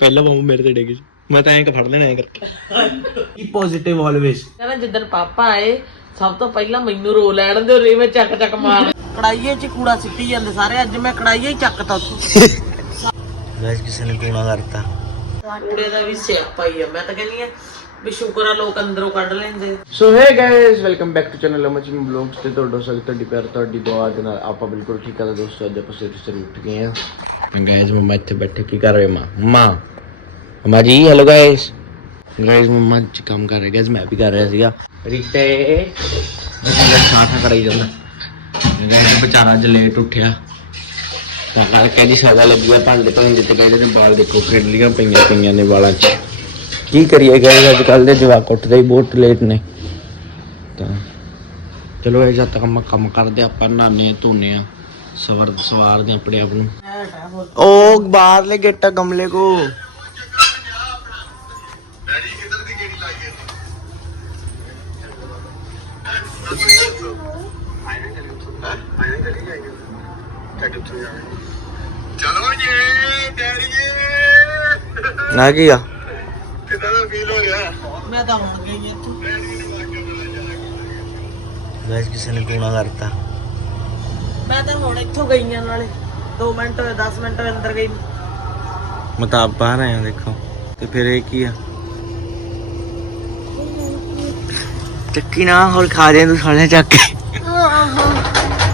ਪਹਿਲਾ ਬੰਬ ਮੇਰੇ ਤੇ ਡਿੱਗ ਮੈਂ ਤਾਂ ਐਂ ਕ ਫੜ ਲੈਣਾ ਐਂ ਕਰਕੇ। ਕੀ ਪੋਜ਼ਿਟਿਵ ਆਲਵੇਸ ਕਹਿੰਦਾ ਜਿੱਦਣ ਪਾਪਾ ਆਏ ਸਭ ਤੋਂ ਪਹਿਲਾਂ ਮੈਨੂੰ ਰੋ ਲੈਣ ਦਿਓ ਰੇ ਮੈਂ ਚੱਕ ਚੱਕ ਮਾਰ। ਕੜਾਈਏ 'ਚ ਕੂੜਾ ਸਿੱਟੀ ਜਾਂਦੇ ਸਾਰੇ ਅੱਜ ਮੈਂ ਕੜਾਈਏ ਹੀ ਚੱਕਤਾ ਉੱਥੋਂ। ਗਾਇਸ ਕਿਸੇ ਨੇ ਕੂਣਾ ਕਰਤਾ? ਕੂੜੇ ਦਾ ਵੀ ਸਿਆਪਾ ਹੀ ਆ ਮੈਂ ਤਾਂ ਕਹਿੰਦੀ ਆ ਵੀ ਸ਼ੁਕਰ ਆ ਲੋਕ ਅੰਦਰੋਂ ਕੱਢ ਲੈਂਦੇ। So hey guys welcome back to channel Amchi blogs ਤੇ ਤੁਹਾਡਾ ਸਵਾਗਤ ਤੁਹਾਡੀ ਪਿਆਰ, ਤੁਹਾਡੀ ਦੁਆ ਦੇ ਨਾਲ। ਆਪਾਂ ਬਿਲਕੁਲ ਠੀਕ ਆ ਦੋਸਤੋ, ਅੱਜ ਆਪਾਂ ਸਵੇਰੇ ਸਵੇਰੇ ਉੱਠ ਗਏ ਆ ਗਾਇਸ ਮਮਾ ਇੱਥੇ ਬੈਠੇ, ਕੀ ਕਰ ਰਹੇ ਮਾਂ? ਮਾਂ, ਮਮਾ ਜੀ ਹੈਲੋ ਗਾਇਸ ਗਾਇਸ ਮਮਾ ਚ ਕੰਮ ਕਰ ਰਹੇ ਗਾਇਸ ਮੈਂ ਵੀ ਕਰ ਰਿਹਾ ਸੀਗਾ। ਰੀਤੇ ਮੈਂ ਸਾਥਾ ਕਰਾਈ ਜਾਂਦਾ। ਗਾਇਸ ਵਿਚਾਰਾ ਅੱਜ ਲੇਟ ਉੱਠਿਆ। ਤਾਂ ਕਰਕੇ ਸਜ਼ਾ ਲੱਗੀ ਆ ਭਾਂਡੇ ਤੋਂ ਜਿੱਤੇ ਗਏ ਨੇ ਵਾਲ ਦੇਖੋ ਖੇਡਲੀਆਂ ਪਈਆਂ ਪਈਆਂ ਨੇ ਵਾਲਾਂ 'ਚ। ਕੀ ਕਰੀਏ? ਗਏ ਅੱਜ ਕੱਲ ਦੇ ਜਵਾਕ ਉੱਠਦੇ ਹੀ ਬਹੁਤ ਲੇਟ ਨੇ। ਤਾਂ ਚਲੋ ਇਹ ਜਦ ਤੱਕ ਕੰਮ ਕਰਦੇ ਆਪਾਂ ਨਹਾਨੇ ਧੋਨੇ ਆ ਸਵਰ ਸਵਾਰਦੇ ਆਪਣੇ ਆਪ ਨੂੰ। ਉਹ ਬਾਹਰਲੇ ਗੇਟਾ ਗਮਲੇ ਕੋ। ਚਲੋ ਜੀ ਡੈਡੀ ਜੀ। ਨਾ ਕੀ ਆ? ਦਾ ਮੈਂ ਤਾਂ ਹੁਣ ਗਈ ਇੱਥੇ? ਗਾਇਸ ਕਿਸੇ ਨੇ ਕੂਣਾ ਕਰਤਾ। ਮੈਂ ਤਾਂ ਹੁਣ ਇੱਥੋਂ ਗਈ ਆ ਨਾਲੇ। 2 ਮਿੰਟ ਹੋਏ 10 ਮਿੰਟ ਹੋਏ ਅੰਦਰ ਗਈ ਮਤਾਬ ਬਾਹਰ ਆਇਆ ਦੇਖੋ। ਤੇ ਫਿਰ ਇਹ ਕੀ ਆ? ਚੱਕੀ ਨਾ ਹੋਰ ਖਾ ਦੇ ਤੂੰ ਸਾਲੇ ਚੱਕ ਕੇ।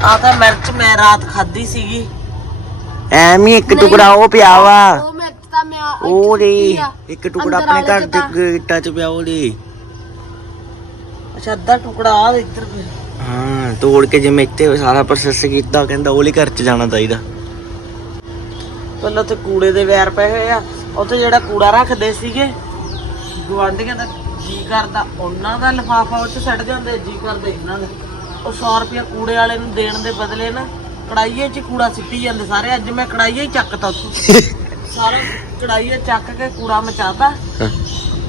ਆ ਤਾਂ ਮਿਰਚ ਮੈਂ ਰਾਤ ਖਾਧੀ ਸੀਗੀ। ਐਵੇਂ ਇੱਕ ਟੁਕੜਾ ਉਹ ਪਿਆ ਵਾ। ਉਹ ਮੈਂ ਤਾਂ ਮੈਂ ਉਹ ਦੇ ਇੱਕ ਟੁਕੜਾ ਆਪਣੇ ਘਰ ਦੇ ਗੇਟਾਂ ਚ ਪਿਆ ਉਹ ਦੇ ਅੱਛਾ ਅੱਧਾ ਟੁਕੜਾ ਆ ਇੱਧਰ ਪਿਆ ਹਾਂ ਤੋੜ ਕੇ ਜਿਵੇਂ ਇੱਥੇ ਸਾਰਾ ਪ੍ਰੋਸੈਸ ਕੀਤਾ ਕਹਿੰਦਾ ਉਹਲੇ ਘਰ ਚ ਜਾਣਾ ਚਾਹੀਦਾ। ਪਹਿਲਾਂ ਤੇ ਕੂੜੇ ਦੇ ਵੈਰ ਪਏ ਹੋਏ ਆ। ਉੱਥੇ ਜਿਹੜਾ ਕੂੜਾ ਰੱਖਦੇ ਸੀਗੇ ਗੁਆਂਢੀਆਂ ਦਾ ਜੀ ਕਰਦਾ ਉਹਨਾਂ ਦਾ ਲਿਫਾਫਾ ਉੱਚ ਛੱਡ ਜਾਂਦੇ ਜੀ ਕਰਦਾ ਇਹਨਾਂ ਦਾ। ਉਹ 100 ਰੁਪਇਆ ਕੂੜੇ ਵਾਲੇ ਨੂੰ ਦੇਣ ਦੇ ਬਦਲੇ ਨਾ ਕੜਾਈਏ 'ਚ ਕੂੜਾ ਸਿੱਟੀ ਜਾਂਦੇ ਸਾਰੇ। ਅੱਜ ਮੈਂ ਕੜਾਈਏ ਹੀ ਚੱਕਤਾ ਉੱਥੋਂ। ਸਾਰਾ ਕੜਾਈਏ ਚੱਕ ਕੇ ਕੂੜਾ ਮਚਾਤਾ।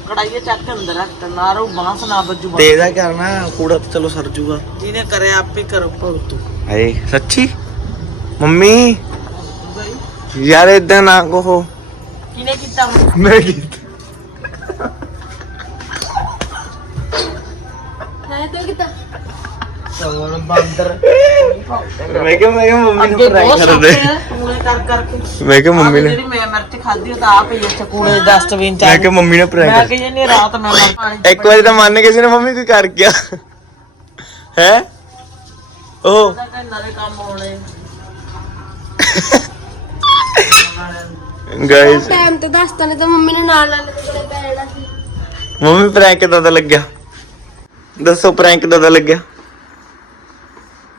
ਕੜਾਈਏ ਚੱਕ ਕੇ ਅੰਦਰ ਰੱਖਤਾ ਨਾ ਰੋ ਬਾਂਸ ਨਾ ਬੱਜੂ। ਤੇ ਇਹਦਾ ਕਰਨਾ? ਕੂੜਾ ਤਾਂ ਚਲੋ ਸਰ ਜੂਗਾ। ਜਿਹਨੇ ਕਰਿਆ ਆਪੇ ਕਰੋ ਭਗਤੂ। ਅਰੇ ਸੱਚੀ? ਮੰਮੀ? ਯਾਰ ਇਦਾਂ ਨਾ ਕਹੋ। ਕਿਹਨੇ ਕੀਤਾ ਮੈਂ ਕੀਤਾ। ਹੈ ਤੇ ਕਿਤਾ? ਸੋਨ ਬੰਦਰ। ਮੈਂ ਕਿਹਾ ਮੈਂ ਕਿਹਾ ਮੰਮੀ ਨੂੰ ਅੱਗੇ ਫਰਾਈ ਬਹੁਤ ਕਰ ਦੇ। ਸੌਖੇ ਆ ਕੂੜੇ ਕਰ ਕਰਕੇ ਮੈਂ ਕਿਹਾ ਮੰਮੀ ਨੇ ਜਿਹੜੀ ਮੈਂ ਮਿਰਚ ਖਾਧੀ ਉਹ ਤਾਂ ਆਪ ਹੀ ਇੱਥੇ ਕੂੜੇ ਡਸਟਬਿਨ ਚ ਮੈਂ ਕਿਹਾ ਮੰਮੀ ਨੇ ਫਰਾਈ ਮੈਂ ਕਰ। ਕਹੀ ਨਹੀਂ ਰਾਤ ਮੈਂ ਮਰ ਪਾਣੀ ਚ ਇੱਕ ਵਾਰੀ ਤਾਂ ਮੰਨ ਗਏ ਸੀ ਨਾ ਮੰਮੀ ਕੋਈ ਕਰ ਗਿਆ। ਹੈ? ਉਹ ਪਤਾ ਕਿ ਨਵੇਂ ਕੰਮ ਹੋਣੇ ਗਾਇਸ ਟਾਈਮ ਤੇ ਦੱਸਤਾ ਨੇ ਤਾਂ ਮੰਮੀ ਨੇ ਨਾਲ ਸੀ ਮੰਮੀ ਪ੍ਰੈਂਕ ਕਿਦਾਂ ਦਾ ਲੱਗਿਆ? ਦੱਸੋ ਪ੍ਰੈਂਕ ਕਿਦਾਂ ਦਾ ਲੱਗਿਆ?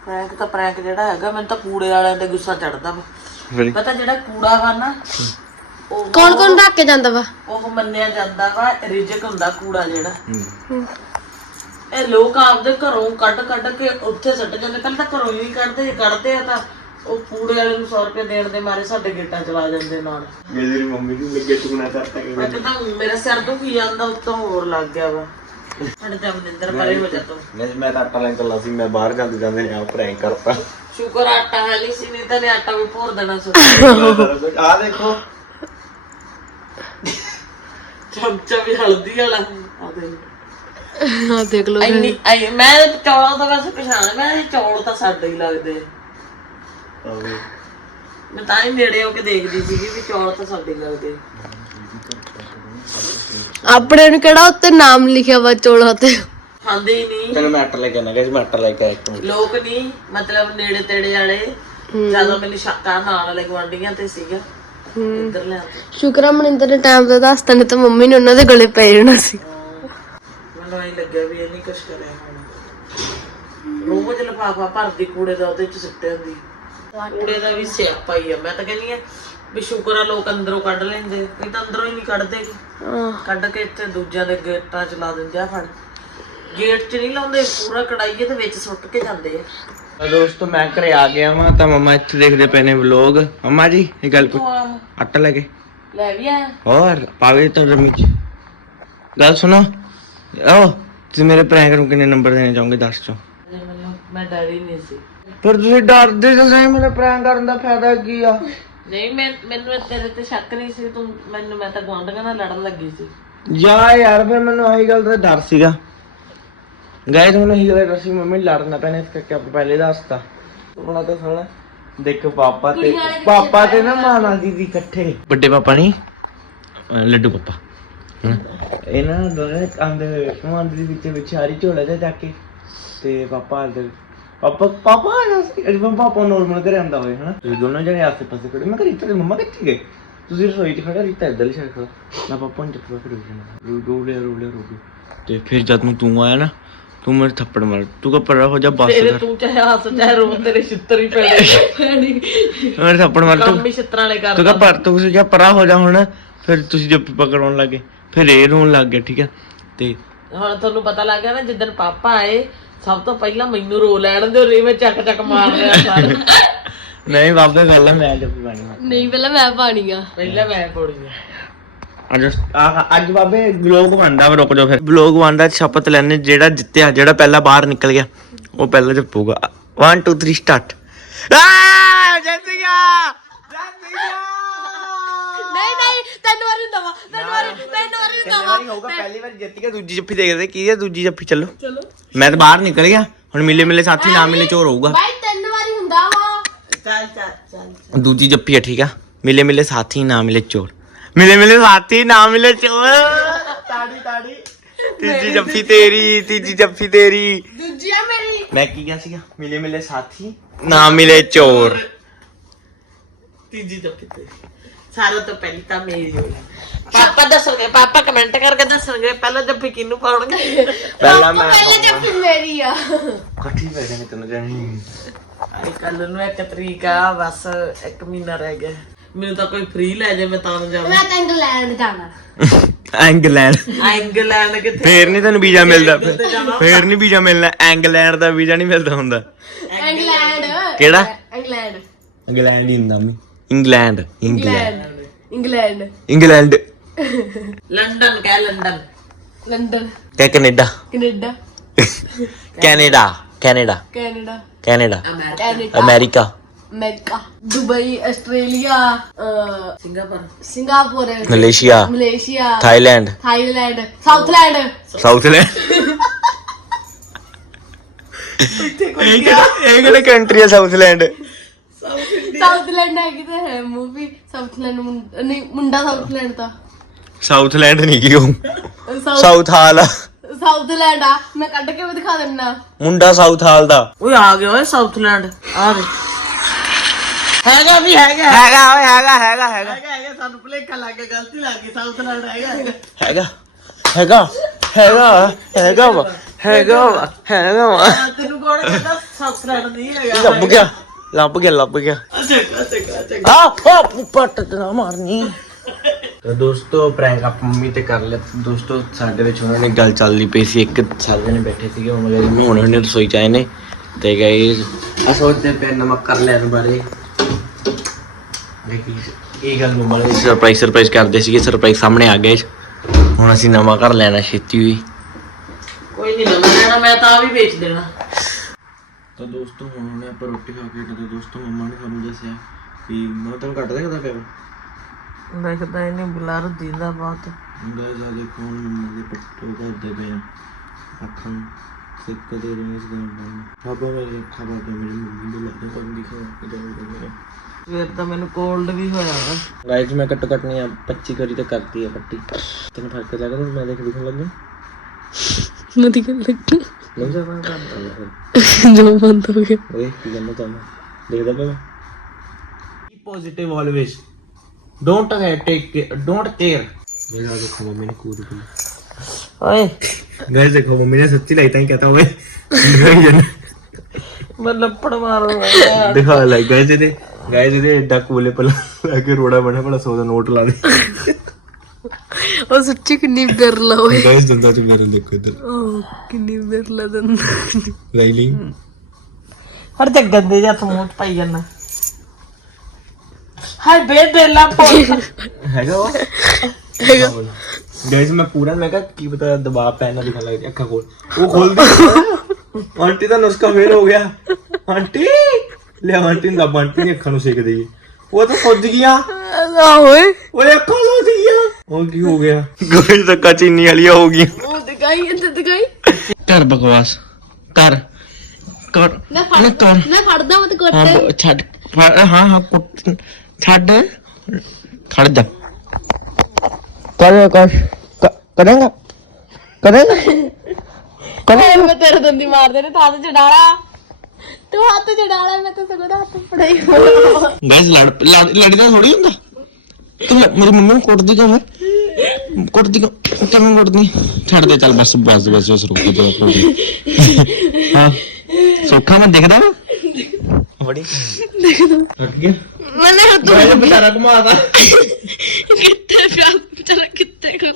ਪ੍ਰੈਂਕ ਤਾਂ ਪ੍ਰੈਂਕ ਜਿਹੜਾ ਹੈਗਾ ਮੈਨੂੰ ਤਾਂ ਕੂੜੇ ਵਾਲਿਆਂ ਤੇ ਗੁੱਸਾ ਚੜਦਾ ਵਾ। ਫਿਰ ਪਤਾ ਜਿਹੜਾ ਕੂੜਾ ਵਾ ਨਾ ਉਹ ਕੌਣ ਕੌਣ ਰੱਖ ਕੇ ਜਾਂਦਾ ਵਾ? ਉਹ ਮੰਨਿਆ ਜਾਂਦਾ ਵਾ ਰਿਜਕ ਹੁੰਦਾ ਕੂੜਾ ਜਿਹੜਾ। ਇਹ ਲੋਕ ਆਪਦੇ ਘਰੋਂ ਕੱਢ ਕੱਢ ਕੇ ਉੱਥੇ ਸੱਟ ਜਾਂਦੇ ਕੱਲ ਤਾਂ ਘਰੋਂ ਹੀ ਕੱਢਦੇ ਜੇ ਕੱਢਦੇ ਆ ਤਾਂ ਉਹ ਕੂੜੇ ਵਾਲੇ ਨੂੰ 100 ਰੁਪਏ ਦੇਣ ਦੇ ਮਾਰੇ ਸਾਡੇ ਗੇਟਾਂ ਚਲਾ ਜਾਂਦੇ ਨਾਲ। ਮੇਰੀ ਮੰਮੀ ਨੂੰ ਲੱਗੇ ਟੁਕਣਾ ਕਰਤਾ ਮੈਂ ਕਹਿੰਦਾ ਮੇਰਾ ਸਿਰ ਦੁਖੀ ਜਾਂਦਾ ਉੱਤੋਂ ਹੋਰ ਲੱਗ ਗਿਆ ਵਾ। ਤਾਂ ਮਨਿੰਦਰ ਪਰੇ ਹੋ ਜਾ ਤੂੰ। ਮੈਂ ਮੈਂ ਤਾਂ ਆਟਾ ਲੈਣ ਚੱਲਾ ਸੀ ਮੈਂ ਬਾਹਰ ਜਾਂਦੇ ਜਾਂਦੇ ਨੇ ਆ ਪ੍ਰੈਂਕ ਕਰਤਾ। ਸ਼ੁਕਰ ਆਟਾ ਹੈ ਨਹੀਂ ਸੀ ਨਹੀਂ ਤਾਂ ਨੇ ਆਟਾ ਵੀ ਭੋਰ ਦੇਣਾ ਸੀ। ਆ ਦੇਖੋ। ਚਮਚਾ ਵੀ ਹਲਦੀ ਵਾਲਾ। ਆ ਦੇ ਹਾਂ ਦੇਖ ਲਓ ਇੰਨੀ ਐ- ਮੈਂ ਚੌਲਾਂ ਤੋਂ ਵੈਸੇ ਪਛਾਣ ਮੈਂ ਇਹ ਚੌਲ ਤਾਂ ਸਾਡੇ ਹੀ ਲੱਗਦੇ। ਆ। ਮੈਂ ਤਾਂ ਹੀ ਨੇੜੇ ਹੋ ਕੇ ਦੇਖਦੀ ਸੀਗੀ ਵੀ ਚੌਲ ਤਾਂ ਸਾਡੇ ਹੀ ਲੱਗਦੇ। ਆ। ਆਪਣੇ ਨੂੰ ਕਿਹੜਾ ਉੱਤੇ ਨਾਮ ਲਿਖਿਆ ਵਾ ਚੋਲਾ ਤੇ? ਖਾਂਦੇ ਹੀ ਨਹੀਂ। ਚਲੋ ਮੈਂ ਆਟਾ ਲੈ ਕੇ ਆਣਾ ਗਾਇਸ ਮੈਂ ਆਟਾ ਲੈ ਕੇ ਆਇਆ ਇੱਕ ਮਿੰਟ। ਲੋਕ ਨਹੀਂ ਮਤਲਬ ਨੇੜੇ ਤੇੜੇ ਵਾਲੇ। ਜਦੋਂ ਮੈਨੂੰ ਸ਼ੱਕਾ ਨਾਲ ਵਾਲੇ ਗਵਾਂਢੀਆਂ ਤੇ ਸੀਗਾ। ਇੱਧਰ ਲੈ ਆਉਂਦੇ। ਸ਼ੁਕਰ ਆ ਮਨਿੰਦਰ ਨੇ ਟਾਈਮ ਤੇ ਦੱਸਤਾ ਨੇ ਤਾਂ ਮੰਮੀ ਨੇ ਉਹਨਾਂ ਦੇ ਗਲੇ ਪੈ ਜਾਣਾ ਸੀ। ਮੈਨੂੰ ਐਂ ਲੱਗਿਆ ਵੀ ਇਹ ਨਹੀਂ ਕੁਛ ਕਰਿਆ ਹੁਣ। ਰੋਜ਼ ਲਫਾਫਾ ਭਰਦੀ ਕੂੜੇ ਦਾ ਉਹਦੇ ਚ ਸੁੱਟੇ ਹੁੰਦੀ। ਕੂੜੇ ਦਾ ਵੀ ਸਿਆਪਾ ਹੀ ਆ। ਮੈਂ ਤਾਂ ਕਹਿੰਦੀ ਆ ਵੀ ਸ਼ੁਕਰ ਆ ਲੋਕ ਅੰਦਰੋਂ ਕੱਢ ਲੈਂਦੇ। ਨਹੀਂ ਤਾਂ ਅੰਦਰੋਂ ਹੀ ਨਹੀਂ ਕੱਢਦੇ ਹਾਂ ਕੱਢ ਕੇ ਇੱਥੇ ਦੂਜਿਆਂ ਦੇ ਗੇਟਾਂ ਚ ਲਾ ਦਿੰਦੇ ਆ ਫੜ। ਗੇਟ 'ਚ ਨਹੀਂ ਲਾਉਂਦੇ ਪੂਰਾ ਕੜਾਈਏ ਦੇ ਵਿੱਚ ਸੁੱਟ ਕੇ ਜਾਂਦੇ ਆ। ਤਾਂ ਦੋਸਤੋ ਮੈਂ ਘਰੇ ਆ ਗਿਆ ਵਾਂ ਤਾਂ ਮਮਾ ਇੱਥੇ ਦੇਖਦੇ ਪਏ ਨੇ ਵਲੌਗ। ਮਮਾ ਜੀ ਇਹ ਗੱਲ ਪੁੱਛ। ਆਟਾ ਲੈ ਕੇ। ਲੈ ਵੀ ਆਇਆ। ਹੋਰ ਪਾਵੇ ਤਾਂ ਰਮੀ ਚ। ਗੱਲ ਸੁਣੋ। ਓ ਤੁਸੀਂ ਮੇਰੇ ਪ੍ਰੈਂਕ ਨੂੰ ਕਿੰਨੇ ਨੰਬਰ ਦੇਣੇ ਚਾਹੋਗੇ ਦੱਸ ਚੋ ਮੈਨੂੰ ਮੈਂ ਡਰੀ ਨਹੀਂ ਸੀ। ਪਰ ਤੁਸੀਂ ਡਰਦੇ ਤਾਂ ਸਹੀ ਮੇਰੇ ਪ੍ਰੈਂਕ ਕਰਨ ਦਾ ਫਾਇਦਾ ਕੀ ਆ? ਨਹੀਂ ਮੈਂ ਮੈਨੂੰ ਤੇਰੇ ਤੇ ਸ਼ੱਕ ਨਹੀਂ ਸੀ ਤੂੰ ਮੈਨੂੰ ਮੈਂ ਤਾਂ ਗਵਾਂਢੀਆਂ ਨਾਲ ਲੜਨ ਲੱਗੀ ਸੀ। ਜਾ ਯਾਰ ਫਿਰ ਮੈਨੂੰ ਆਹੀ ਗੱਲ ਦਾ ਡਰ ਸੀਗਾ। ਗਾਇਸ ਮੈਨੂੰ ਇਹੀ ਗੱਲ ਦਾ ਡਰ ਸੀ ਮੰਮੀ ਲੜਨਾ ਪੈਣਾ ਇਸ ਕਰਕੇ ਆਪਾਂ ਪਹਿਲੇ ਦੱਸਤਾ। ਉਹਨਾਂ ਤਾਂ ਸੁਣ ਦੇਖੋ ਪਾਪਾ ਤੇ ਪਾਪਾ ਤੇ ਨਾ ਮਾਨਾ ਦੀਦੀ ਇਕੱਠੇ। ਵੱਡੇ ਪਾਪਾ ਨਹੀਂ ਅਹ ਲੱਡੂ ਪਾਪਾ। ਹਨਾ। ਇਹਨਾਂ ਦੋਨੇ ਆਂਦੇ ਮਾਨ ਦੀ ਵਿੱਚ ਵਿਚਾਰੀ ਝੋਲਾ ਜਿਹਾ ਚੱਕ ਕੇ ਤੇ ਪਾਪਾ ਆਂਦੇ ਪਾਪਾ ਪਾਪਾ ਆਇਆ ਸੀ ਅਜੇ ਪਾਪਾ ਨੋਰਮਲ ਘਰੇ ਆਂਦਾ ਹੋਏ ਹਨਾ। ਤੇ ਦੋਨੋਂ ਜਣੇ ਆਸੇ ਪਾਸੇ ਖੜੇ ਮੈਂ ਕਿਹਾ ਰੀਤਾ ਦੀ ਮੰਮਾ ਕਿੱਥੇ ਗਏ? ਤੁਸੀਂ ਰਸੋਈ 'ਚ ਖੜਾ ਰੀਤਾ ਇੱਧਰ ਹੀ ਸਾਈਡ ਖੜਾ ਮੈਂ ਪਾਪਾ ਨੂੰ ਚੱਪਾ ਕੇ ਰੁਕ ਜਾਣਾ। ਰੋ ਲਿਆ ਰੋ ਲਿਆ ਰੋ ਲਿਆ। ਤੇ ਫਿਰ ਜਦ ਨੂੰ ਤੂੰ ਆਇਆ ਨਾ ਤੂੰ ਮੇਰੇ ਥੱਪੜ ਮਾਰ। ਤੂੰ ਕਹ ਪਰਾ ਹੋ ਜਾ ਬਸ ਤੇਰੇ ਤੂੰ ਚਾਹੇ ਹੱਸ ਚਾਹੇ ਰੋ ਤੇਰੇ ਛਿੱਤਰ ਹੀ ਪੈਣੇ। ਮੇਰੇ ਥੱਪੜ ਮਾਰ। ਤੂੰ ਕੰਮ ਛਿੱਤਰਾਂ ਵਾਲੇ ਤੂੰ ਕਰਦਾ ਕਹ ਪਰ ਤੂੰ ਕਿਹਾ ਪਰਾ ਹੋ ਜਾ ਹੁਣ? ਫਿਰ ਤੁਸੀਂ ਜੱਫੀ ਪਕੜਾਉਣ ਲੱਗੇ। ਫਿਰ ਇਹ ਰੋਣ ਲੱਗ ਗਿਆ ਠੀਕ ਹੈ ਤੇ ਹੁਣ ਤੁਹਾਨੂੰ ਪਤਾ ਲੱਗ ਗਿਆ ਨਾ ਜਿੱਦਣ ਪਾਪਾ ਆਏ ਸਭ ਤੋਂ ਪਹਿਲਾਂ ਮੈਨੂੰ ਰੋ ਲੈਣ ਦਿਓ ਰੇ ਮੈਂ ਚੱਕ ਚੱਕ ਮਾਰ ਲਿਆ ਸਾਰੇ। ਨਹੀਂ ਬਾਬੇ ਗੱਲ ਹੈ ਮੈਂ ਜੱਫੀ ਪਾਣੀ ਨਹੀਂ ਪਹਿਲਾਂ ਮੈਂ ਪਾਣੀ ਆ। ਪਹਿਲਾਂ ਮੈਂ ਪੋੜੀ ਅੱਜ ਆ- ਅੱਜ ਬਾਬੇ ਬਲੌਗ ਬਣਦਾ ਵਾ ਰੁਕ ਜਾਓ ਫਿਰ। ਬਲੌਗ ਬਣਦਾ ਸ਼ਪਥ ਲੈਣੇ ਜਿਹੜਾ ਜਿੱਤਿਆ ਜਿਹੜਾ ਪਹਿਲਾਂ ਬਾਹਰ ਨਿਕਲ ਗਿਆ ਉਹ ਪਹਿਲਾਂ ਜੱਪੂਗਾ। 1 2 3 ਸਟਾਰਟ ਆ ਗਿਆ ਨਹੀਂ ਨਹੀਂ ਤਿੰਨ ਵਾਰੀ ਦਵਾ ਤਿੰਨ ਵਾਰੀ ਤਿੰਨ ਵਾਰੀ ਹੋਊਗਾ ਪਹਿਲੀ ਵਾਰ ਜਿੱਤ ਗਿਆ ਦੂਜੀ ਜੱਫੀ ਦੇਖਦੇ ਕੀ ਹੈ ਦੂਜੀ ਜੱਫੀ ਚਲੋ। ਚਲੋ। ਮੈਂ ਤਾਂ ਬਾਹਰ ਨਿਕਲ ਗਿਆ ਹੁਣ ਮਿਲੇ ਮਿਲੇ ਸਾਥੀ ਨਾ ਮਿਲੇ ਚੋਰ ਹੋਊਗਾ ਬਾਈ ਤਿੰਨ ਵਾਰੀ ਹੁੰਦਾ ਵਾ ਚੱਲ ਚੱਲ ਚੱਲ ਦੂਜੀ ਜੱਫੀ ਹੈ ਠੀਕ ਆ ਮਿਲੇ ਮਿਲੇ ਸਾਥੀ ਨਾ ਮਿਲੇ ਚੋਰ ਮਿਲੇ ਮਿਲੇ ਸਾਥੀ ਨਾ ਮਿਲੇ ਚੋਰ ਤਾੜੀ ਤਾੜੀ ਤੀਜੀ ਜੱਫੀ ਤੇਰੀ ਤੀਜੀ ਜੱਫੀ ਤੇਰੀ ਦੂਜੀ ਆ ਮੇਰੀ ਮੈਂ ਕੀ ਕਿਹਾ ਸੀਗਾ ਮਿਲੇ ਮਿਲੇ ਸਾਥੀ ਨਾ ਮਿਲੇ ਚੋਰ ਤੀਜੀ ਜੱਫੀ ਤੇ ਸਾਰਾ ਤੋਂ ਪਹਿਲੀ ਤਾਂ ਮੇਰੀ ਹੋਈ ਪਾਪਾ ਦੱਸਣਗੇ ਪਾਪਾ ਕਮੈਂਟ ਕਰਕੇ ਦੱਸਣਗੇ ਪਹਿਲਾਂ ਜੱਫੀ ਕਿਹਨੂੰ ਪਾਉਣਗੇ। ਪਹਿਲਾਂ ਮੈਂ ਪਹਿਲੇ ਜੱਫੀ ਮੇਰੀ ਆ? ਇਕੱਠੀ ਬੈਠ ਜਾਣੇ ਤੈਨੂੰ ਜਾਣੀ। ਆਈ ਕੱਲ ਨੂੰ ਇੱਕ ਤਰੀਕ ਆ ਬਸ ਇੱਕ ਮਹੀਨਾ ਰਹਿ ਗਿਆ। ਮੈਨੂੰ ਤਾਂ ਕੋਈ ਫ੍ਰੀ ਲੈ ਜਾਏ ਮੈਂ ਤਾਂ ਨੂੰ ਜਾਵਾਂ ਮੈਂ ਤਾਂ ਇੰਗਲੈਂਡ ਜਾਣਾ। ਇੰਗਲੈਂਡ। ਇੰਗਲੈਂਡ ਕਿੱਥੇ? ਫੇਰ ਨਹੀਂ ਤੈਨੂੰ ਵੀਜ਼ਾ ਮਿਲਦਾ। ਫੇਰ ਨਹੀਂ ਵੀਜ਼ਾ ਮਿਲਣਾ। ਇੰਗਲੈਂਡ ਦਾ ਵੀਜ਼ਾ ਨਹੀਂ ਮਿਲਦਾ ਹੁੰਦਾ। ਇੰਗਲੈਂਡ। ਕਿਹੜਾ? ਇੰਗਲੈਂਡ। ਇੰਗਲੈਂਡ ਹੀ ਹੁੰਦਾ ਮੈਂ England. England. England. England. London ਕਹਿ ਲੰਡਨ ਲੰਡਨ ਕਿ Canada Canada Canada Canada Canada Canada Canada America America Dubai Australia Singapore Singapore Malaysia Malaysia Thailand Thailand Southland Southland ਇਹ ਕਿਹੜਾ ਇਹ ਕਿਹੜਾ ਕੰਟਰੀ ਹੈ ਸਾਊਥਲੈਂਡ ਸਾਊਥਲੈਂਡ ਹੈ ਕਿਤੇ ਹੈ ਮੂਵੀ ਸਾਊਥਲੈਂਡ ਮੁੰ- ਨਹੀਂ ਮੁੰਡਾ ਸਾਊਥਲੈਂਡ ਦਾ ਸਾਊਥਲੈਂਡ ਨਹੀਂ ਕੀ ਉਹ ਸਾਊਥ ਹਾਲ। ਸਾਊਥਲੈਂਡ ਆ। ਮੈਂ ਕੱਢ ਕੇ ਵੀ ਦਿਖਾ ਦਿੰਨਾ। ਮੁੰਡਾ ਸਾਊਥ ਹਾਲ ਦਾ। ਓਏ ਆ ਗਿਆ ਓਏ ਸਾਊਥਲੈਂਡ ਆ ਦੇ ਹੈਗਾ ਵੀ ਹੈਗਾ। ਹੈਗਾ ਓਏ ਹੈਗਾ ਹੈਗਾ ਹੈਗਾ। ਹੈਗਾ ਹੈਗਾ। ਸਾਨੂੰ ਭੁਲੇਖਾ ਲੱਗ ਗਿਆ ਗਲਤੀ ਲੱਗ ਗਈ ਸਾਊਥਲੈਂਡ ਹੈਗਾ ਹੈਗਾ। ਹੈਗਾ। ਹੈਗਾ ਹੈਗਾ ਹੈਗਾ ਵਾ ਹੈਗਾ ਵਾ ਹੈਗਾ ਵਾ। ਤੈਨੂੰ ਕੌਣ ਕਹਿੰਦਾ? ਸਾਊਥਲੈਂਡ ਨਹੀਂ ਹੈਗਾ ਲੱਭ ਗਿਆ ਲੱਭ ਗਿਆ ਲੱਭ ਗਿਆ। ਅੱਛਾ ਅੱਛਾ ਅੱਛਾ ਆ ਪੱਟ ਤੇ ਨਾ ਮਾਰਨੀ। ਦੋਸਤੋ ਪ੍ਰੈਂਕ ਆਪ ਮੰਮੀ ਤੇ ਕਰ ਲਿਆ। ਦੋਸਤੋ ਸਾਡੇ ਵਿੱਚ ਉਹਨਾਂ ਨੇ ਗੱਲ ਚੱਲਦੀ ਪਈ ਸੀ। ਇੱਕ ਸਾਰੇ ਨੇ ਬੈਠੇ ਸੀਗੇ ਉਹ ਮਗਰ ਹੁਣ ਉਹਨੇ ਰਸੋਈ ਚ ਆਏ ਨੇ। ਤੇ ਗਏ ਆ ਸੋਚਦੇ ਪਏ ਨਮਕ ਕਰ ਲੈਣ ਬਾਰੇ। ਦੇਖੀ ਇਹ ਗੱਲ ਮੰਮਾ ਨੇ ਸਰਪ੍ਰਾਈਜ਼ ਸਰਪ੍ਰਾਈਜ਼ ਕਰਦੇ ਸੀਗੇ। ਸਰਪ੍ਰਾਈਜ਼ ਸਾਹਮਣੇ ਆ ਗਏ। ਹੁਣ ਅਸੀਂ ਨਵਾਂ ਘਰ ਲੈਣਾ ਛੇਤੀ ਹੋਈ। ਕੋਈ ਨਹੀਂ ਨਵਾਂ ਲੈਣਾ ਮੈਂ ਤਾਂ ਆ ਵੀ ਵੇਚ ਦੇਣਾ। ਤਾਂ ਦੋਸਤੋ ਹੁਣ ਉਹਨੇ ਆਪਾਂ ਰੋਟੀ ਖਾ ਕੇ ਤਾਂ ਦੋਸਤੋ ਮੰਮਾ ਨੇ ਸਾਨੂੰ ਦੱਸਿਆ ਕਿ ਮੈਂ ਤੁਹਾਨੂੰ ਕੱਟ ਦੇਗਾ ਪਿਆ ਦੇਖਦਾ ਇਹਨੇ ਬੁਲਾਰ ਦਿੰਦਾ ਬਹੁਤ। ਗਾਇਸ ਆ ਦੇਖੋ ਹੁਣ ਮੰਮਾ ਦੇ ਪੱਟੋ ਕਰਦੇ ਪਏ ਆ। ਅੱਖਾਂ ਨੂੰ ਸਿੱਕ ਦੇ ਰਹੇ ਇਸ ਗੱਲ ਨੂੰ ਬਾਬਾ ਮੇਰੇ ਅੱਖਾਂ ਬਾਬਾ ਮੇਰੀ ਮੰਮੀ ਦੇ ਲੱਗਦੇ ਪਰ ਦਿਖਾ ਕਿਦਾਂ ਮੇਰੇ ਫਿਰ ਤਾਂ ਮੈਨੂੰ ਕੋਲਡ ਵੀ ਹੋਇਆ ਵਾ। ਗਾਇਸ ਮੈਂ ਕੱਟ ਕੱਟਣੀ ਆ 25 ਕਰੀ ਤੇ ਕਰਤੀ ਆ ਪੱਟੀ। ਤੈਨੂੰ ਫ਼ਰਕ ਲੱਗਦਾ ਮੈਂ ਦੇਖ ਦਿਖਣ ਲੱਗਾ ਮਦੀ ਕਰ ਲੱਗੀ। ਨਹੀਂ ਜਾ ਮੈਂ ਜੋ ਬੰਦ ਹੋ ਗਿਆ। ਓਏ ਕੀ ਕਰਨਾ ਚਾਹੁੰਦਾ ਦੇਖਦਾ ਪਿਆ Be positive always. Don't uh, take don't care. ਮੇਰਾ ਦੇਖੋ ਮੰਮੀ ਨੇ ਕੂਦ ਪਈ ਓਏ। ਗਾਇਸ ਦੇਖੋ ਮੰਮੀ ਨੇ ਸੱਚੀ ਲਾਈ ਤਾਂ ਹੀ ਕਹਤਾ ਓਏ ਮੈਂ ਲੱਪੜ ਮਾਰੂੰਗਾ ਦਿਖਾ ਲੈ ਗਾਇਸ ਇਹਦੇ ਗਾਇਸ ਇਹਦੇ ਐਡਾ ਕੂਲੇ ਪਲਾ ਲਾ ਕੇ ਰੋੜਾ ਬਣਾ ਭਲਾ 100 ਦਾ ਨੋਟ ਲਾ ਦੇ ਉਹ ਸੱਚੀ ਕਿੰਨੀ ਬਿਰਲਾ ਹੋਏ ਗਾਇਸ ਦੰਦਾਂ ਚ ਮੇਰੇ ਦੇਖੋ ਇੱਧਰ ਉਹ ਕਿੰਨੀ ਬਿਰਲਾ ਦੰਦ ਰਾਈਲੀ ਹਰ ਤੇ ਗੰਦੇ ਜਿਹਾ ਮੂੰਹ ਚ ਪਾਈ ਜਾਂਦਾ ਹਾਏ ਬੇ ਬੇਲਾ ਪੋ ਹੈਗਾ ਵਾ? ਗਾਇਸ ਮੈਂ ਪੂਰਾ ਮੈਂ ਕਿਹਾ ਕੀ ਪਤਾ ਦਬਾਅ ਪੈਣਾ ਦਿਖਣ ਲੱਗ ਗਿਆ ਅੱਖਾਂ ਖੋਲ ਉਹ ਖੋਲਦੀ ਆਂਟੀ ਦਾ ਨੁਸਖਾ ਫੇਰ ਹੋ ਗਿਆ। ਆਂਟੀ! ਲੈ ਆਂਟੀ ਦਾ ਆਂਟੀ ਦੀਆਂ ਅੱਖਾਂ ਨੂੰ ਸੇਕ ਦੇਈਏ। ਉਹ ਤਾਂ ਸੁੱਜ ਗਿਆ ਓਏ। ਓਏ ਅੱਖਾਂ ਸੁੱਜ ਗਿਆ ਉਹ ਕੀ ਹੋ ਗਿਆ? ਗੋਈ ਤੱਕਾ ਚੀਨੀ ਵਾਲੀਆਂ ਹੋ ਗਈਆਂ। ਉਹ ਦਿਖਾਈ ਇੱਥੇ ਦਿਖਾਈ। ਕਰ ਬਕਵਾਸ। ਕਰ ਕਰ ਮੈਂ ਨਾ ਫੜ ਮੈਂ ਫੜਦਾ ਮਤ ਕੋਟੇ। ਛੱਡ। ਹਾਂ ਹਾਂ ਕੁੱਟ। ਛੱਡ ਖੜ ਜਾ ਕਰ ਕਰ ਕਰੇਗਾ? ਕਰੇਗਾ? ਕਰੇਗਾ। ਮੈਂ ਤੇਰੇ ਦੰਦੀ ਮਾਰ ਦੇ ਤੇ ਹੱਥ ਚੜਾਲਾ। ਤੂੰ ਹੱਥ ਚੜਾਲਾ ਮੈਂ ਤਾਂ ਸਗੋਂ ਦਾ ਹੱਥ ਫੜਾਈ ਗਾਇਸ ਲੜ ਲੜ- ਲੜਦਾ ਥੋੜੀ ਹੁੰਦਾ। ਤੂੰ ਲੈ- ਮੇਰੀ ਮੰਮੀ ਨੂੰ ਕੁੱਟਦੀ ਕਿਉਂ ਹੈ ਕੁੱਟਦੀ ਕਿਉਂ? ਕਿਵੇਂ ਕੁੱਟਦੀ। ਛੱਡ ਦੇ ਚੱਲ ਬਸ ਬਸ ਬਸ ਬਸ ਰੁਕ ਜਾ ਰੁਕ ਹਾਂ। ਸੌਖਾ ਮੈਂ ਦਿਖਦਾ ਵਾ। ਬੜੀ ਅੱਗ ਗਿਆ। ਮੈਨੇ ਹੱਥ ਗਾਇਸ ਬਚਾਰਾ ਘੁਮਾਦਾ। ਕਿੱਥੇ ਪਿਆ ਚਲ ਕਿੱਥੇ ਕਰ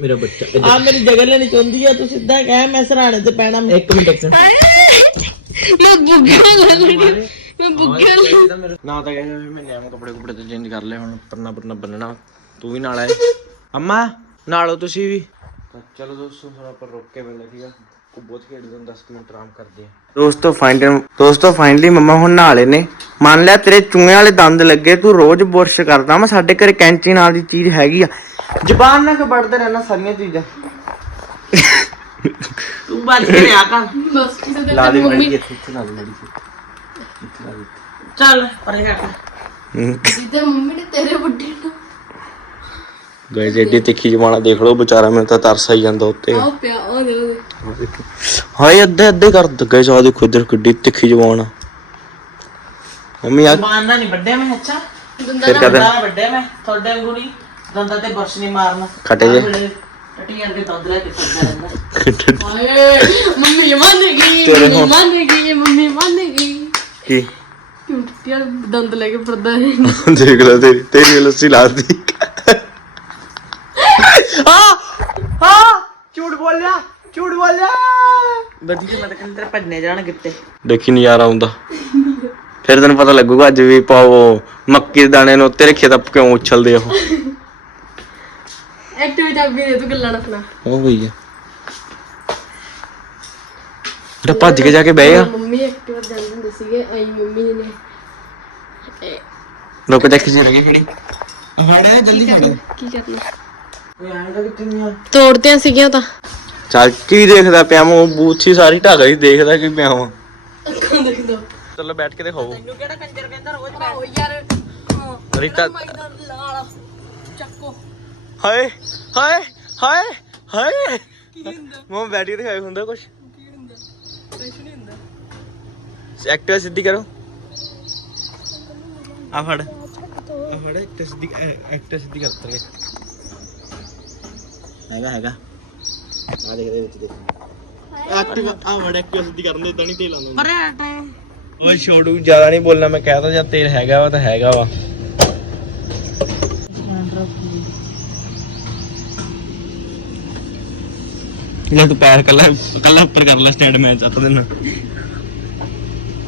ਮੇਰਾ ਬੱਚਾ ਆ ਮੇਰੀ ਜਗ੍ਹਾ ਲੈਣੀ ਚਾਹੁੰਦੀ ਆ ਤੂੰ ਸਿੱਧਾ ਕਹਿ ਮੈਂ ਸਰਾਣੇ ਤੇ ਪੈਣਾ ਮੈਂ। ਇੱਕ ਮਿੰਟ ਇੱਕ ਮੈਂ ਬੁੱਗਾ ਲੈ ਲਈ ਮੈਂ ਬੁੱਗਾ ਲੈ ਨਾ ਤਾਂ ਕਹਿੰਦੇ ਮੈਂ ਨਿਆਮ ਕੱਪੜੇ ਕੁਪੜੇ ਤੇ ਚੇਂਜ ਕਰ ਲਏ ਹੁਣ ਪਰਨਾ ਪਰਨਾ ਬੰਨਣਾ। ਤੂੰ ਵੀ ਨਾਲ ਆਏ ਅੰਮਾ ਨਾਲੋ ਤੁਸੀਂ ਵੀ। ਚਲੋ ਦੋਸਤੋ ਥੋੜਾ ਆਪਾਂ ਰੁਕ ਕੇ ਪਹਿਲਾਂ ਠੀਕ ਆ। ਕੋ ਬਹੁਤ ਖੇਡਦੇ ਹਾਂ 10 ਮਿੰਟ ਆਰਾਮ ਕਰਦੇ ਆ। ਦੋਸਤੋ ਫਾਈਨਲ ਦੋਸਤੋ ਫਾਈਨਲੀ ਮੰਮਾ ਹੁਣ ਨਾਲੇ ਨੇ। ਮੰਨ ਲਿਆ ਤੇਰੇ ਚੂਹੇ ਵਾਲੇ ਦੰਦ ਲੱਗੇ ਤੂੰ ਰੋਜ਼ ਬੁਰਸ਼ ਕਰਦਾ ਮੈਂ ਸਾਡੇ ਘਰੇ ਕੈਂਚੀ ਨਾਲ ਦੀ ਚੀਜ਼ ਹੈਗੀ ਆ। ਜ਼ਬਾਨ ਨਾਲ ਕਿ ਵੜਦੇ ਰਹਿਣਾ ਸਾਰੀਆਂ ਚੀਜ਼ਾਂ। ਤੂੰ ਬਚ ਕੇ ਰਿਹਾ ਕਰ। ਬਸ ਕਿਸੇ ਦੇ ਲਾ ਦੇ ਮੰਮੀ ਮੜੀ ਇੱਥੇ ਇੱਥੇ ਲਾ ਦੇ ਮੜੀ ਚੱਲ ਪਰੇ ਜਾ ਜਿੱਦੇ ਮੰਮੀ ਨੇ ਤੇਰੇ ਵੱਡੇ ਨੂੰ ਗਾਇਸ ਏਡੀ ਤਿੱਖੀ ਜਮਾਨਾ ਦੇਖ ਲਓ ਵਿਚਾਰਾ ਮੈਨੂੰ ਤਾਂ ਤਰਸ ਆਈ ਜਾਂਦਾ ਉੱਤੇ। ਆਹ ਪਿਆ ਉਹ ਦੇ ਉਹ ਦੇ। ਹਾਏ ਅੱਧੇ ਅੱਧੇ ਕਰ ਗਾਇਸ ਆ ਦੇਖੋ ਇੱਧਰ ਕਿੱਡੀ ਤਿੱਖੀ ਜਮਾਨ ਮੰਮੀ ਆ ਮਾਰਨਾ ਨਹੀਂ ਵੱਡੇ ਮੈਂ ਅੱਛਾ ਦੰਦਾਂ ਦੰਦਾਂ ਵੱਡੇ ਮੈਂ ਤੁਹਾਡੇ ਵਾਂਗੂ ਨਹੀਂ ਦੰਦਾਂ ਤੇ ਬਰਸ਼ ਨਹੀਂ ਮਾਰਨਾ। ਖੱਟੇ ਜੇ। ਟੱਟੀ ਕਰਕੇ ਦੰਦ ਲੈ ਕੇ ਫਿਰਦਾ ਰਹਿੰਦਾ। ਹਾਏ ਮੰਮੀ ਮੰਨ ਗਈ ਤੇਰੇ ਮੰਮੀ ਹੁਣ- ਮੰਨ ਗਈ ਮੰਮੀ ਮੰਨ ਗਈ। ਕੀ? ਕਿਉਂ ਯਾਰ ਦੰਦ ਲੈ ਕੇ ਫਿਰਦਾ ਹੈ ਦੇਖ ਲੈ ਤੇਰੀ ਤੇਰੀ ਲੱਸੀ ਲਾਤੀ ਵਧੀਆ ਮੈਂ ਤਾਂ ਕਹਿੰਦਾ ਤੇਰੇ ਭੱਜਨੇ ਜਾਣ ਕਿੱਤੇ ਦੇਖੀ ਨਜ਼ਾਰਾ ਆਉਂਦਾ। ਫਿਰ ਤੈਨੂੰ ਪਤਾ ਲੱਗੂਗਾ ਅੱਜ ਵੀ ਪਾਓ ਮੱਕੀ ਦੇ ਦਾਣੇ ਨੂੰ ਤੇਰੇ ਖੇਤ ਕਿਉਂ ਉਛਲਦੇ ਉਹ। ਐਕਟਿਵ ਚਾਬੀ ਦੇ ਤੂੰ ਗੱਲਾਂ ਨਾ ਸੁਣਾ। ਉਹ ਜਿਹੜਾ ਭੱਜ ਕੇ ਜਾ ਕੇ ਬਹਿ ਗਿਆ। ਮੰਮੀ ਐਕਟਿਵ ਜਾਂਦੇ ਹੁੰਦੇ ਸੀਗੇ ਆਈ ਮੰਮੀ ਨੇ। ਲੋਕ ਦੇਖ ਜੀ ਰਗੀ ਖੜੀ। ਫੜਿਆ ਜਲਦੀ ਫੜ ਕੀ ਕਰਨਾ? ਆ? ਤੋੜਦਿਆਂ ਸੀਗੀਆਂ ਤਾਂ। ਚੱਲ ਕੀ ਦੇਖਦਾ ਪਿਆ ਮੈਂ ਬੂਥੀ ਸਾਰੀ ਢਾਕ ਗਈ ਦੇਖਦਾ ਕਿ ਪਿਆ ਵਾਂ। ਅੱਖਾਂ ਚਲੋ ਬੈਠ ਕੇ ਦਿਖਾਓ ਤੈਨੂੰ ਕਿਹੜਾ ਕੰਜਰ ਕਹਿੰਦਾ ਰੋਜ਼ ਓ ਯਾਰ ਰੀਤਾ ਲਾਲ ਚੱਕੋ। ਹਾਏ ਹਾਏ ਹਾਏ ਹਾਏ। ਕੀ ਹੁੰਦਾ? ਮੋਂ ਬੈਠ ਕੇ ਦਿਖਾਏ ਹੁੰਦਾ ਕੁਛ? ਕੀ ਹੁੰਦਾ? ਕੁਛ ਨਹੀਂ ਹੁੰਦਾ। ਐਕਟਿਵਾ ਸਿੱਧੀ ਕਰੋ। ਆ ਫੜ। ਆ ਫੜ ਐਕਟਿਵਾ ਸਿੱਧੀ ਐਕਟਿਵਾ ਸਿੱਧੀ ਕਰ ਤਰ ਹੈਗਾ ਹੈਗਾ। ਆ ਦੇਖ ਦੇ ਵਿੱਚ ਦੇਖ। ਐਕਟਿਵਾ ਆ ਫੜ ਐਕਟਿਵਾ ਸਿੱਧੀ ਕਰਨ ਦੇ ਤਾਂ ਨਹੀਂ ਤੇਲ ਆਉਂਦਾ ਪਰੇ ਹਟ ਓਏ ਛੋਟੂ ਜ਼ਿਆਦਾ ਨਹੀਂ ਬੋਲਣਾ ਮੈਂ ਕਹਿਦਾ ਜਾਂ ਤੇਲ ਹੈਗਾ ਵਾ ਤਾਂ ਹੈਗਾ ਵਾ। ਲੈ ਤੂੰ ਪੈਰ ਕੱਲਾ ਕੱਲਾ ਉੱਪਰ ਕਰ ਲੈ ਸਟੈਂਡ ਮੈਂ ਚੱਤ ਦੇਣਾ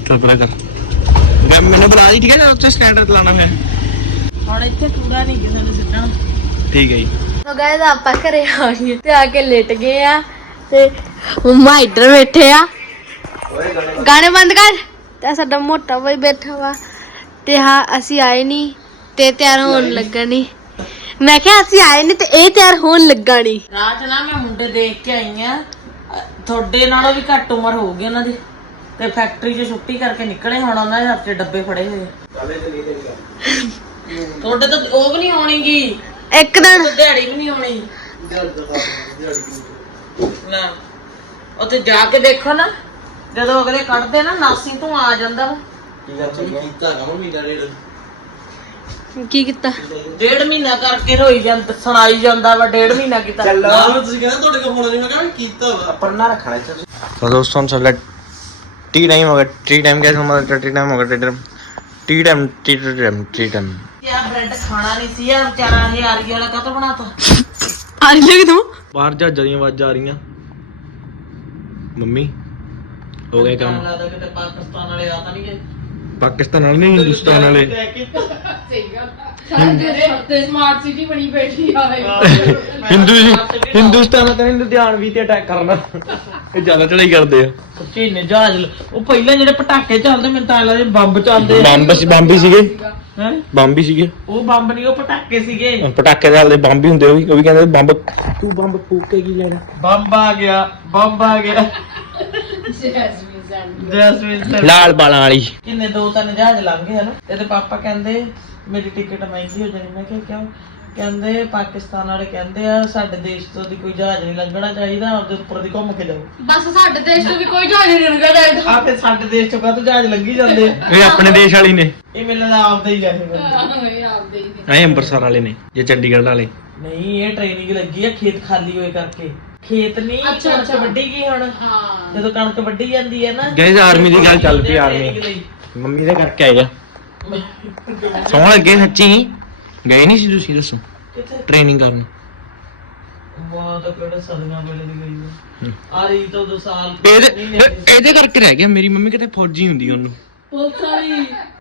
ਚੱਲ ਪਰਾ ਕਰ। ਮੈਂ ਮੈਨੂੰ ਬੁਲਾ ਦੀ ਠੀਕ ਹੈ ਨਾ ਉੱਥੇ ਸਟੈਂਡ ਲਾਣਾ ਹੈ ਹੁਣ ਇੱਥੇ ਕੂੜਾ ਨਹੀਂ ਕਿਸੇ ਨੂੰ ਸਿੱਟਣਾ ਠੀਕ ਹੈ ਜੀ। ਗਾਇਸ ਆਪਾਂ ਘਰੇ ਆ ਗਏ ਤੇ ਆ ਕੇ ਲੇਟ ਗਏ ਆ ਤੇ ਮੰਮਾ ਇੱਧਰ ਬੈਠੇ ਆ। ਗਾਣੇ ਬੰਦ ਕਰ। ਤੇ ਸਾਡਾ ਮੋਟਾ ਭਾਈ ਬੈਠਾ ਵਾ। ਤੇ ਹਾਂ ਅਸੀਂ ਆਏ ਨਹੀਂ ਤੇ ਤਿਆਰ ਹੋਣ ਲੱਗਾ ਨਹੀਂ ਮੈਂ ਕਿਹਾ ਅਸੀਂ ਆਏ ਨਹੀਂ ਤੇ ਇਹ ਤਿਆਰ ਹੋਣ ਲੱਗਾ ਨਹੀਂ ਚ ਨਾ ਮੈਂ ਮੁੰਡੇ ਦੇਖ ਕੇ ਆਈ ਆ। ਤੁਹਾਡੇ ਨਾਲੋਂ ਵੀ ਘੱਟ ਉਮਰ ਹੋਊਗੀ ਉਹਨਾਂ ਦੀ। ਤੇ ਫੈਕਟਰੀ 'ਚ ਛੁੱਟੀ ਕਰਕੇ ਨਿਕਲੇ ਹੁਣ ਉਹਨਾਂ ਦੇ ਹੱਥ 'ਚ ਡੱਬੇ ਫੜੇ ਹੋਏ ਤੁਹਾਡੇ ਤਾਂ ਉਹ ਵੀ ਨਹੀਂ ਹੋਣੀਗੀ। ਇੱਕ ਦਿਨ। ਦਿਹਾੜੀ ਵੀ ਨਹੀਂ ਹੋਣੀ। ਨਾ। ਉੱਥੇ ਜਾ ਕੇ ਦੇਖੋ ਨਾ। ਜਦੋਂ ਅਗਲੇ ਕੱਢਦੇ ਨਾ ਨਾਸੀ ਤੋਂ ਆ ਜਾਂਦਾ ਵਾ। ਕੀ ਕੀਤਾ ਡੇਢ। ਮਹੀਨਾ ਕਰਕੇ ਰੋਈ ਜਾਂਦਾ ਸੁਣਾਈ ਜਾਂਦਾ ਵਾ ਡੇਢ ਮਹੀਨਾ ਕੀਤਾ। ਰੱਖਣਾ ਚਾਹੀਦਾ ਤਾਂ ਦੋਸਤੋਂ ਹੁਣ ਸਾਡਾ ਟੀ ਟਾਈਮ ਹੋ ਗਿਆ। ਟੀ ਟਾਈਮ ਕਿਆ ਹਮਾਰਾ ਟੀ ਟਾਈਮ ਹੋ ਗਿਆ tea time tea time tea time tea time ਯਾਰ ਬ੍ਰੈਡ ਖਾਣਾ ਨਹੀਂ ਸੀ ਯਾਰ ਵਿਚਾਰਾ ਇਹ ਆਰੀ ਵਾਲਾ ਕਾਹਤੋਂ ਬਣਾਤਾ? ਆ ਰਹੀ ਲੱਗੀ ਤੂੰ ਬਾਹਰ ਜਹਾਜ਼ਾਂ ਦੀਆਂ ਆਵਾਜ਼ਾਂ ਆ ਰਹੀਆਂ। ਮੰਮੀ ਹੋ ਗਿਆ ਕੰਮ। ਮੈਨੂੰ ਲੱਗਦਾ ਕਿਤੇ ਪਾਕਿਸਤਾਨ ਵਾਲੇ ਆ ਤਾਂ ਨਹੀਂ ਗਏ। ਪਾਕਿਸਤਾਨ ਵਾਲੇ ਨਹੀਂ ਹਿੰਦੁਸਤਾਨ ਵਾਲੇ। ਤੇ ਸਮਾਰਟ ਸਿਟੀ ਬਣੀ ਬੈਠੀ ਆ ਹਿੰਦੂ ਹਿੰਦੁਸਤਾਨ ਤਾਂ ਲੁਧਿਆਣ ਵੀ ਤੇ ਅਟੈਕ ਕਰਨਾ ਇਹ ਜ਼ਿਆਦਾ ਚੜਾਈ ਕਰਦੇ ਆ। ਸੱਚੀ ਨੇ ਜਹਾਜ਼ ਲ- ਉਹ ਪਹਿਲਾਂ ਜਿਹੜੇ ਪਟਾਕੇ ਚੱਲਦੇ ਮੈਨੂੰ ਤਾਂ ਐਂ ਲੱਗਦਾ ਬੰਬ ਚੱਲਦੇ ਆ। ਬੰਬ ਸੀ ਬੰਬ ਹੀ ਸੀਗੇ। ਹੈ? ਬੰਬ ਵੀ ਸੀਗੇ। ਉਹ ਬੰਬ ਨਹੀਂ ਉਹ ਪਟਾਕੇ ਸੀਗੇ। ਪਟਾਕੇ ਦੇ ਹਾਲੇ ਬੰਬ ਵੀ ਹੁੰਦੇ ਉਹ ਵੀ ਉਹ ਵੀ ਕਹਿੰਦੇ ਬੰਬ ਤੂੰ ਬੰਬ ਫੂਕ ਕੇ ਕੀ ਲੈਣਾ? ਬੰਬ ਆ ਗਿਆ ਬੰਬ ਆ ਗਿਆ। ਜੈਸਮੀਨ ਸਰ ਲਾਲ ਬਾਲਾਂ ਵਾਲੀ। ਕਿੰਨੇ ਦੋ ਤਿੰਨ ਜਹਾਜ਼ ਲੰਘ ਗਏ ਹਨ। ਇਹਦੇ ਪਾਪਾ ਕਹਿੰਦੇ ਮੇਰੀ ਟਿਕਟ ਮਹਿੰਗੀ ਹੋ ਜਾਣੀ। ਮੈਂ ਕਿਹਾ ਕਿਉਂ? ਕਹਿੰਦੇ ਪਾਕਿਸਤਾਨ ਵਾਲੇ ਕਹਿੰਦੇ ਆ ਸਾਡੇ ਦੇਸ਼ ਤੋਂ ਦੀ ਕੋਈ ਜਹਾਜ਼ ਨਹੀਂ ਲੰਘਣਾ ਚਾਹੀਦਾ ਉਹਦੇ ਉੱਪਰ ਦੀ ਘੁੰਮ ਕੇ ਜਾਓ। ਬਸ ਸਾਡੇ ਦੇਸ਼ ਤੋਂ ਵੀ ਕੋਈ ਜਹਾਜ਼ ਨਹੀਂ ਲੰਘਦਾ ਚਾਹੀਦਾ। ਆ ਫਿਰ ਸਾਡੇ ਦੇਸ਼ ਚੋਂ ਕਾਹਤੋਂ ਜਹਾਜ਼ ਲੰਘੀ ਜਾਂਦੇ ਆ? ਇਹ ਆਪਣੇ ਦੇਸ਼ ਵਾਲੀ ਨੇ। ਇਹ ਮੈਨੂੰ ਲੱਗਦਾ ਆਪਦਾ ਹੀ ਗਏ ਬੰਦੇ ਐ ਅੰਮ੍ਰਿਤਸਰ ਵਾਲੇ ਨੇ ਜੇ ਚੰਡੀਗੜ੍ਹ ਵਾਲੇ। ਨਹੀਂ ਇਹ ਟ੍ਰੇਨਿੰਗ ਲੱਗੀ ਆ ਖੇਤ ਖਾਲੀ ਹੋਏ ਕਰਕੇ। ਖੇਤ ਨਹੀਂ ਕਣਕ ਵੱਢੀ ਗਈ ਹੁਣ। ਜਦੋਂ ਕਣਕ ਵੱਢੀ ਜਾਂਦੀ ਹੈ ਨਾ ਗਾਇਜ਼ ਆਰਮੀ ਦੀ ਗੱਲ ਚੱਲ ਪਈ ਆਰਮੀ। ਮੰਮੀ ਦੇ ਕਰਕੇ ਆਏਗਾ ਸੌਣ ਲੱਗੇ ਸੱਚੀ। ਗਏ ਨਹੀਂ ਸੀ ਤੁਸੀਂ ਦੱਸੋ? ਕਿੱਥੇ? ਟ੍ਰੇਨਿੰਗ ਕਰਨ। ਵਾਹ ਤਾਂ ਕਿਹੜੇ ਸਦੀਆਂ ਵੇਲੇ ਦੀ ਗਈ ਆ। ਆ ਰਹੀ ਤਾਂ ਉਦੋਂ ਸਾਲ ਇਹਦੇ ਕਰਕੇ ਰਹਿ ਗਿਆ ਮੇਰੀ ਮੰਮੀ ਕਿਤੇ ਫੌਜੀ ਹੁੰਦੀ ਉਹਨੂੰ।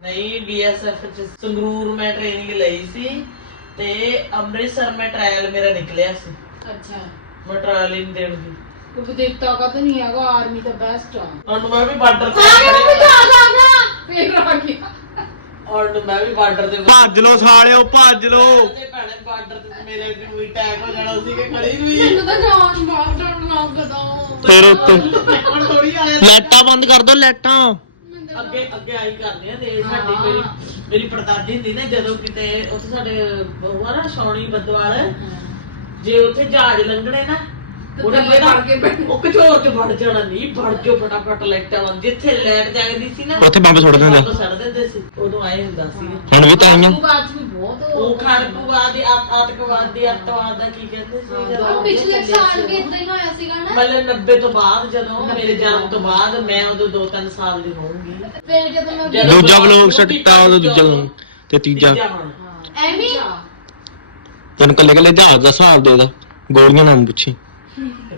ਨਹੀਂ ਬੀਐਸਐਫ ਚ ਸੰਗਰੂਰ ਮੈਂ ਟ੍ਰੇਨਿੰਗ ਲਈ ਸੀ ਤੇ ਅੰਮ੍ਰਿਤਸਰ ਮੈਂ ਟ੍ਰਾਇਲ ਮੇਰਾ ਨਿਕਲਿਆ ਸੀ। ਅੱਛਾ। ਮੈਂ ਟ੍ਰਾਇਲ ਹੀ ਦੇਣ ਦੀ। ਕੋਈ ਦਿੱਤਾ ਕਦ ਨਹੀਂ ਹੈਗਾ ਆਰਮੀ ਤਾਂ ਬੈਸਟ ਆ। ਹੁਣ ਮੈਂ ਵੀ ਬਾਰਡਰ ਤੇ ਫੇਰ ਆ ਗਿਆ। ਹੁਣ ਮੈਂ ਵੀ ਬਾਰਡਰ ਤੇ ਭੱਜ ਲੋ ਸਾਲਿਓ ਭੱਜ ਲੋ ਤੇ ਭੈਣੇ ਬਾਰਡਰ ਤੇ ਮੇਰੇ ਵੀ ਵੀ ਅਟੈਕ ਹੋ ਜਾਣਾ ਸੀ ਕਿ ਖੜੀ ਨੂੰ ਵੀ। ਮੈਨੂੰ ਤਾਂ ਜਾਨ ਬਾਹਰ ਜਾਣ ਲੱਗਦਾ ਫਿਰ ਉੱਤੇ ਹੁਣ ਥੋੜੀ ਆਇਆ ਲਾਈਟਾਂ ਬੰਦ ਕਰ ਦੋ ਲਾਈਟਾਂ। ਅੱਗੇ ਅੱਗੇ ਆਈ ਕਰਦੇ ਆ ਤੇ ਸਾਡੀ ਮੇਰੀ ਮੇਰੀ ਪੜਦਾਦੀ ਹੁੰਦੀ ਨਾ ਜਦੋਂ ਕਿਤੇ ਉੱਥੇ ਸਾਡੇ ਬਹੂਆ ਨਾ ਸੌਣੀ ਬੱਦਵਾਲ ਜੇ ਉੱਥੇ ਜਹਾਜ਼ ਲੰਘਣੇ ਨਾ ਉਹਨੇ ਪਤਾ ਵੜ ਕੇ ਬੈਠ- ਉਹ ਕਚੋਰ ਚ ਵੜ ਜਾਣਾ ਨਹੀਂ ਵੜ ਜੋ ਫਟਾਫਟ ਲਾਈਟਾਂ ਬੰਦ ਜਿੱਥੇ ਲਾਈਟ ਜਗਦੀ ਸੀ ਨਾ ਉੱਥੇ ਬੰਬ ਸੁੱਟ ਦਿੰਦੇ। ਬੰਬ ਸੁੱਟ ਦਿੰਦੇ ਸੀ। ਉਦੋਂ ਆਏ ਹੁੰਦਾ ਸੀ। ਹੁਣ ਵੀ ਤਾਂ ਆਈਆਂ। ਉਹ ਬਾਅਦ ਚ ਵੀ ਬਹੁਤ ਉਹ ਖਾੜਕੂਵਾਦ ਆ- ਆਤੰਕਵਾਦ ਦੀ ਅੱਤਵਾਦ ਦਾ ਕੀ ਕਹਿੰਦੇ ਸੀ? ਪਿਛਲੇ ਸਾਲ ਵੀ ਇਦਾਂ ਹੀ ਹੋਇਆ ਸੀਗਾ ਨਾ। ਮਤਲਬ 90 ਤੋਂ ਬਾਅਦ ਜਦੋਂ ਮੇਰੇ ਜਨਮ ਤੋਂ ਬਾਅਦ ਮੈਂ ਉਦੋਂ 2-3 ਸਾਲ ਦੀ ਹੋਊਂਗੀ। ਫਿਰ ਜਦੋਂ ਮੈਂ ਜਦੋਂ ਦੂਜਾ ਸ਼ੁਰੂ ਸਟਾ ਉਹਦਾ ਦੂਜਾ ਤੇ ਤੀਜਾ। ਐਵੇਂ ਤੈਨੂੰ ਕੱਲੇ ਕੱਲੇ ਜਹਾਜ਼ ਦਾ ਸਵਾਲ ਦੇਦਾ ਗੋਲੀਆਂ ਨਾ ਪੁੱਛੀ।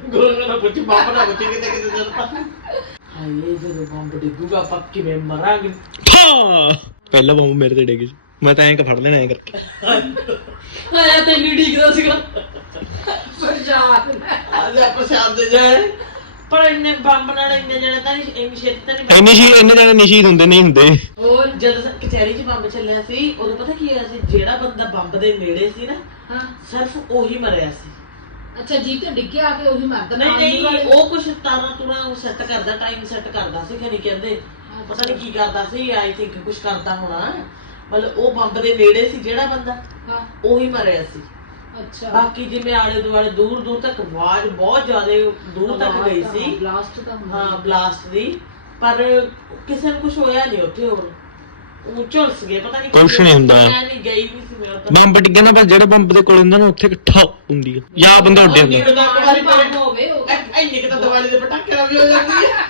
ਗੋਲ ਨਾ ਪੁੱਛ ਬਾਪ ਨਾ ਪੁੱਛ ਕਿਤੇ ਕਿਤੇ ਜਾਂਦਾ ਹਾਏ ਜਦੋਂ ਬੰਬ ਡਿੱਗੂਗਾ ਆਪਾਂ ਕਿਵੇਂ ਮਰਾਂਗੇ ਹਾਂ ਪਹਿਲਾ ਬੰਬ ਮੇਰੇ ਤੇ ਡਿੱਗ ਮੈਂ ਤਾਂ ਐਂ ਕ ਫੜ ਲੈਣਾ ਐਂ ਕਰਕੇ ਆਇਆ ਤੇ ਨਹੀਂ ਡਿੱਗਦਾ ਸੀਗਾ ਪਰਜਾਨ ਅੱਜ ਆਪਾਂ ਸ਼ਾਮ ਦੇ ਜਾਏ ਪਰ ਇੰਨੇ ਬੰਬ ਨਾਲ ਇੰਨੇ ਜਣੇ ਤਾਂ ਨਹੀਂ ਇੰਨੀ ਛੇਤੀ ਤਾਂ ਨਹੀਂ ਇੰਨੀ ਸੀ ਇੰਨੇ ਨਾਲ ਨਿਸ਼ੀਦ ਹੁੰਦੇ ਨਹੀਂ ਹੁੰਦੇ ਹੋਰ ਜਦੋਂ ਕਚਹਿਰੀ 'ਚ ਬੰਬ ਚੱਲਿਆ ਸੀ ਉਦੋਂ ਪਤਾ ਕੀ ਹੋਇਆ ਸੀ ਜਿਹੜਾ ਬੰਦਾ ਬੰਬ ਦੇ ਨੇੜੇ ਸੀ ਨਾ ਹਾਂ ਸਿਰਫ ਉਹੀ ਮਰਿਆ ਸੀ ਅੱਛਾ ਜੀ ਤੇ ਡਿੱਗੇ ਆ ਕੇ ਉਹੀ ਮਰਦਾ ਨਹੀਂ ਨਹੀਂ ਉਹ ਕੁਛ ਤਾਰਾਂ ਤੁਰਾਂ ਸੈੱਟ ਕਰਦਾ ਟਾਈਮ ਸੈੱਟ ਕਰਦਾ ਸੀ ਖਣੀ ਕਹਿੰਦੇ। ਪਤਾ ਨਹੀਂ ਕੀ ਕਰਦਾ ਸੀ ਆਈ ਥਿੰਕ ਕੁਛ ਕਰਦਾ ਹੋਣਾ। ਮਤਲਬ ਉਹ ਬੰਬ ਦੇ ਨੇੜੇ ਸੀ ਜਿਹੜਾ ਬੰਦਾ? ਹਾਂ। ਉਹੀ ਮਰਿਆ ਸੀ। ਅੱਛਾ। ਬਾਕੀ ਜਿਵੇਂ ਆਲੇ ਦੁਆਲੇ ਦੂਰ ਦੂਰ ਤੱਕ ਆਵਾਜ਼ ਬਹੁਤ ਜ਼ਿਆਦਾ ਦੂਰ ਤੱਕ ਗਈ ਸੀ। ਬਲਾਸਟ ਹੁੰਦਾ ਹਾਂ ਬਲਾਸਟ ਦੀ। ਪਰ ਕਿਸੇ ਨੂੰ ਕੁਝ ਹੋਇਆ ਨਹੀਂ ਉੱਥੇ ਹੋਰ। ਉਹ ਝੁਲਸ ਗਏ ਪਤਾ ਨਹੀਂ ਕੁਛ ਨਹੀਂ ਹੁੰਦਾ। ਮੈਂ ਨਹੀਂ ਗਈ ਨਹੀਂ ਸੀ ਮੇਰਾ ਤਾਂ। ਬੰਬ ਡਿੱਗਿਆ ਨਾ ਬਸ ਜਿਹੜਾ ਬੰਬ ਦੇ ਕੋਲ ਹੁੰਦਾ ਨਾ ਉੱਥੇ ਇਕੱਠਾ ਹੁੰਦੀ ਆ। ਜਾਂ ਬੰਦਾ ਉੱਡਿਆ ਹੁੰਦਾ ਦਾ ਕੋਈ ਬੰਬ ਹੋਵੇ ਉਹ ਇੰਨੇ ਕਿ ਤਾਂ ਦੀਵਾਲੀ ਦੇ ਪਟਾਕੇ ਨਾਲ ਵੀ ਹੋ ਜਾਂਦੀ ਹੈ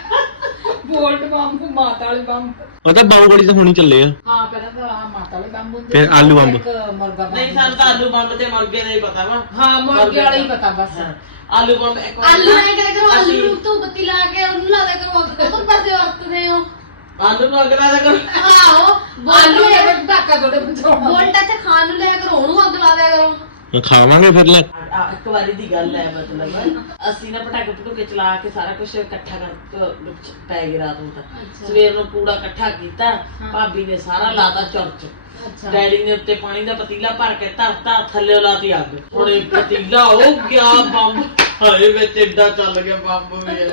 ਬੋਲਟ ਬੰਬ ਮਾਤਾ ਵਾਲੇ ਬੰਬ ਉਹ ਤਾਂ ਬੰਬ ਗੋਲੀ ਤਾਂ ਹੁਣੀ ਚੱਲੇ ਆ। ਹਾਂ ਪਹਿਲਾਂ ਤਾਂ ਆਹ ਮਾਤਾ ਵਾਲੇ ਬੰਬ ਹੁੰਦੇ ਫਿਰ ਸੀ, ਆਲੂ ਬੰਬ। ਇੱਕ ਮੁਰਗਾ ਬੰਬ ਨਹੀਂ ਸਾਨੂੰ ਤਾਂ ਆਲੂ ਬੰਬ ਤੇ ਮੁਰਗੇ ਦਾ ਹੀ ਪਤਾ ਵਾ। ਹਾਂ ਮੁਰਗੇ ਵਾਲਾ ਹੀ ਪਤਾ ਬਸ। ਹਾਂ, ਆਲੂ ਬੰਬ ਇੱਕ ਵਾਰ ਆਲੂ ਨਾ ਐ ਕਰਿਆ ਕਰੋ ਆਲੂ ਅਸੀਂ- ਨੂੰ ਤੂੰ ਬੱਤੀ ਲਾ ਕੇ ਉਹਨੂੰ ਲਾ ਦਿਆ ਕਰੋ ਤੋਂ ਪਰਦੇ ਵਰਤਦੇ ਹੋ। ਆਲੂ ਨੂੰ ਅਗਲਾ ਦਾ ਕਰ। ਆਹੋ ਆਲੂ ਬੋਲੂ ਇਹ ਧਾਕਾ ਥੋੜੇ ਬਚਾਉਣਾ ਬੋਲਟਾ ਤੇ ਖਾਣ ਨੂੰ ਲਿਆ ਕਰੋ ਉਹਨੂੰ ਅੱਗ ਲਾ ਦਿਆ ਕਰੋ। ਮੈਂ ਖਾਵਾਂਗੇ ਫਿਰ ਲੈ। ਆ, ਇੱਕ ਵਾਰੀ ਦੀ ਗੱਲ ਹੈ ਮਤਲਬ। ਅਸੀਂ ਨਾ ਪਟਾਕੇ ਪਟੂਕੇ ਚਲਾ ਕੇ ਸਾਰਾ ਕੁਝ ਇਕੱਠਾ ਕਰ ਪੈ ਗਈ ਰਾਤ ਨੂੰ ਤਾਂ। ਸਵੇਰ ਨੂੰ ਕੂੜਾ ਇਕੱਠਾ ਕੀਤਾ ਭਾਬੀ ਨੇ ਸਾਰਾ ਲਾਤਾ ਚੁਰਚ ਅੱਛਾ। ਡੈਡੀ ਨੇ ਉੱਤੇ ਪਾਣੀ ਦਾ ਪਤੀਲਾ ਭਰ ਕੇ ਧਰਤਾ ਥੱਲੇ ਲਾਤੀ ਅੱਗ। ਹੁਣ ਇਹ ਪਤੀਲਾ ਹੋ ਗਿਆ ਬੰਬ। ਹਾਏ ਵਿੱਚ ਏਡਾ ਚੱਲ ਗਿਆ ਬੰਬ ਵੀ।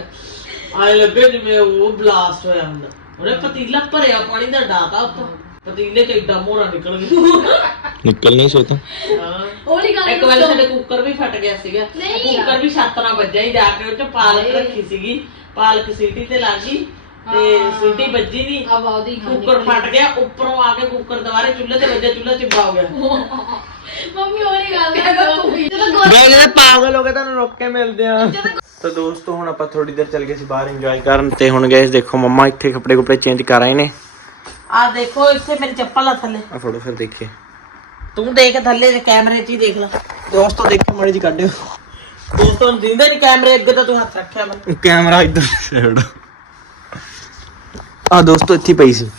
ਆਏ ਲੱਗੇ ਜਿਵੇਂ ਉਹ ਬਲਾਸਟ ਹੋਇਆ ਹੁੰਦਾ। ਉਹਨੇ ਪਤੀਲਾ ਭਰਿਆ ਪਾਣੀ ਦਾ ਡਾਤਾ ਉੱਤੋਂ। ਪਤੀਲੇ ਚ ਏਡਾ ਮੋਰਾ ਨਿਕਲ ਗਿਆ। ਨਿਕਲ ਨਹੀਂ ਸੋਤਾ। ਹਾਂ। ਉਹਲੀ ਗੱਲ ਇੱਕ ਵਾਰ ਸਾਡੇ ਕੁੱਕਰ ਵੀ ਫਟ ਗਿਆ ਸੀਗਾ। ਨਹੀਂ। ਕੁੱਕਰ ਵੀ ਛੱਤ ਨਾਲ ਵੱਜਿਆ ਹੀ ਜਾ ਕੇ ਉਹ ਚ ਪਾਲਕ ਰੱਖੀ ਸੀਗੀ। ਪਾਲਕ ਸੀਟੀ ਤੇ ਲੱਗ ਗਈ। ਤੇ ਸੀਟੀ ਵੱਜੀ ਨਹੀਂ ਹਵਾ ਉਹਦੀ ਹਾਂ ਕੁੱਕਰ ਫਟ ਗਿਆ ਉੱਪਰੋਂ ਆ ਕੇ ਕੁੱਕਰ ਦੁਬਾਰੇ ਚੁੱਲ੍ਹੇ ਤੇ ਵੱਜਿਆ ਚੁੱਲ੍ਹਾ ਚਿਪਾ ਹੋ ਗਿਆ। ਮੰਮੀ ਉਹਲੀ ਗੱਲ ਕਰੋ ਜਦੋਂ ਗੋਲ ਬਈ ਜਿਹੜੇ ਪਾਗਲ ਹੋ ਗਏ ਤੁਹਾਨੂੰ ਰੁੱਕ ਕੇ ਮਿਲਦੇ ਆ ਤਾਂ ਦੋਸਤੋ ਹੁਣ ਆਪਾਂ ਥੋੜੀ ਦੇਰ ਚੱਲ ਗਏ ਸੀ ਬਾਹਰ ਇੰਜੋਏ ਕਰਨ ਤੇ ਹੁਣ ਗਏ ਦੇਖੋ ਮੰਮਾ ਇੱਥੇ ਕੱਪੜੇ ਕੁਪੜੇ ਚੇਂਜ ਕਰ ਆਏ ਨੇ। ਆ ਦੇਖੋ ਇੱਥੇ ਮੇਰੀ ਚੱਪਲ ਆ ਥੱਲੇ। ਆ ਫੜੋ ਫਿਰ ਦੇਖੀਏ। ਤੂੰ ਦੇਖ ਥੱਲੇ ਦੇ ਕੈਮਰੇ 'ਚ ਹੀ ਦੇਖ ਲੈ। ਦੋਸਤੋ ਦੇਖੋ ਮਾੜੀ ਜੀ ਕੱਢਿਓ। ਦੋਸਤੋ ਨੂੰ ਦਿੰਦਾ ਨਹੀਂ ਕੈਮਰੇ ਅੱਗੇ ਤਾਂ ਤੂੰ ਹੱਥ ਰੱਖਿਆ ਵਾ। ਕੈਮਰਾ ਇੱਧਰ ਸਾਈਡ ਆ ਦੋਸਤੋ ਇੱਥੇ ਪਈ ਸੀ।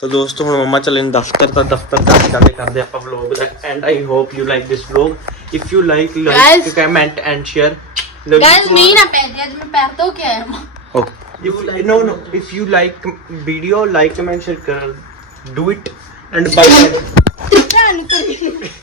ਤਾਂ ਦੋਸਤੋ ਹੁਣ ਮੰਮਾ ਚੱਲੇ ਨੇ ਦਫ਼ਤਰ ਤਾਂ ਦਫ਼ਤਰ ਦਾ ਕਰਦੇ ਕਰਦੇ ਆਪਾਂ vlog the. And I hope you like this vlog if you like like comment and share guys ਮੀਂਹ ਨਾ ਪੈ ਜੇ ਅੱਜ ਮੈਂ ਪੈਰ ਧੋ ਕੇ ਆਇਆ ਹਾਂ Okay. If no no, if you like video, like, comment, share, kar- do it. And bye